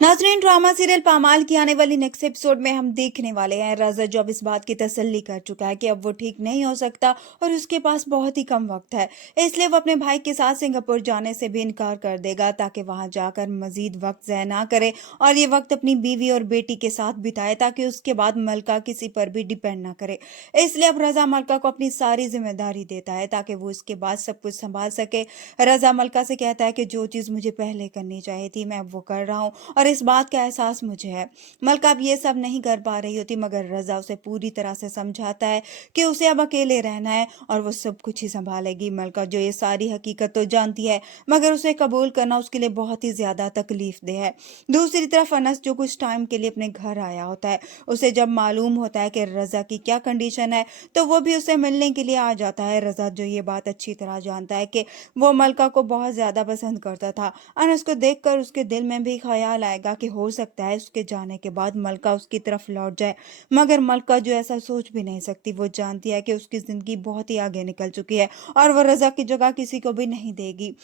नाज़रीन, drama serial पामाल की आने वाली नेक्स्ट एपिसोड में हम देखने वाले हैं रज़ा जो अब इस बात की तसल्ली कर चुका है कि अब वो ठीक नहीं हो सकता और उसके पास बहुत ही कम वक्त है। इसलिए वो अपने भाई के साथ सिंगापुर जाने से भी इनकार कर देगा ताकि वहां जाकर मजीद वक्त ज़ाया ना करे और ये वक्त अपनी बीवी और बेटी के साथ बिताए ताकि उसके बाद मलका किसी पर भी डिपेंड ना करे। इसलिए अब रज़ा मलका को अपनी सारी जिम्मेदारी देता है ताकि वो इसके बाद सब कुछ संभाल सके। रज़ा मलका से कहता है कि जो चीज़ मुझे पहले करनी चाहिए थी मैं अब वो कर रहा हूँ और इस बात का एहसास मुझे है। मलका अब ये सब नहीं कर पा रही होती मगर रज़ा उसे पूरी तरह से समझाता है कि उसे अब अकेले रहना है और वो सब कुछ ही संभालेगी। मलका जो ये सारी हकीकत तो जानती है मगर उसे कबूल करना उसके लिए बहुत ही ज़्यादा तकलीफ दे है। दूसरी तरफ अनस जो कुछ टाइम के लिए अपने घर आया होता है, उसे जब मालूम होता है कि रज़ा की क्या कंडीशन है तो वो भी उसे मिलने के लिए आ जाता है। रज़ा जो ये बात अच्छी तरह जानता है कि वो मलका को बहुत ज़्यादा पसंद करता था। अनस को देखकर उसके दिल में भी ख्याल आएगा कि हो सकता है उसके जाने के बाद मलका उसकी तरफ लौट जाए, मगर मलका जो ऐसा सोच भी नहीं सकती। वो जानती है कि उसकी ज़िंदगी बहुत ही आगे निकल चुकी है और वो रज़ा की जगह किसी को भी नहीं देगी।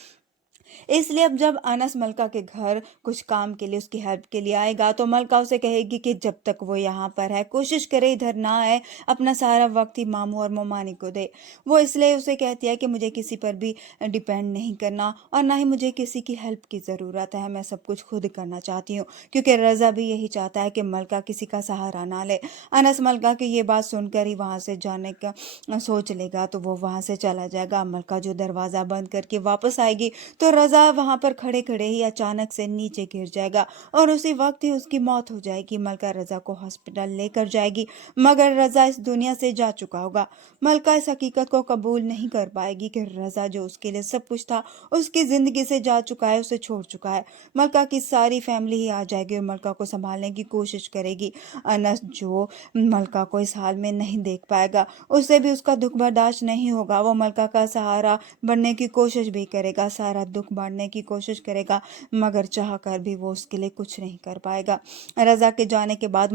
इसलिए अब जब अनस मलका के घर कुछ काम के लिए उसकी हेल्प के लिए आएगा तो मलका उसे कहेगी कि जब तक वो यहाँ पर है कोशिश करे इधर ना आए, अपना सारा वक्त ही मामू और मोमानी को दे। वो इसलिए उसे कहती है कि मुझे किसी पर भी डिपेंड नहीं करना और ना ही मुझे किसी की हेल्प की ज़रूरत है, मैं सब कुछ खुद करना चाहती हूँ क्योंकि रज़ा भी यही चाहता है कि मलका किसी का सहारा ना ले। अनस मलका की ये बात सुनकर ही वहाँ से जाने का सोच लेगा तो वो वहाँ से चला जाएगा। मलका जो दरवाज़ा बंद करके वापस आएगी तो रज़ा वहां पर खड़े खड़े ही अचानक से नीचे गिर जाएगा और उसी वक्त ही उसकी मौत हो जाएगी। मलका रज़ा को हॉस्पिटल लेकर जाएगी मगर रज़ा इस दुनिया से जा चुका होगा। मलका इस हकीकत को कबूल नहीं कर पाएगी कि रज़ा जो उसके लिए सब कुछ था उसकी ज़िंदगी से जा चुका है, उसे छोड़ चुका है। मलका की सारी फैमिली ही आ जाएगी और मलका को संभालने की कोशिश करेगी। अनस जो मलका को इस हाल में नहीं देख पाएगा, उसे भी उसका दुख बर्दाश्त नहीं होगा। वो मलका का सहारा बनने की कोशिश भी करेगा, सारा दुख बांटने की कोशिश करेगा मगर चाह कर भी वो उसके लिए कुछ नहीं कर पाएगा। रज़ा के जाने के बाद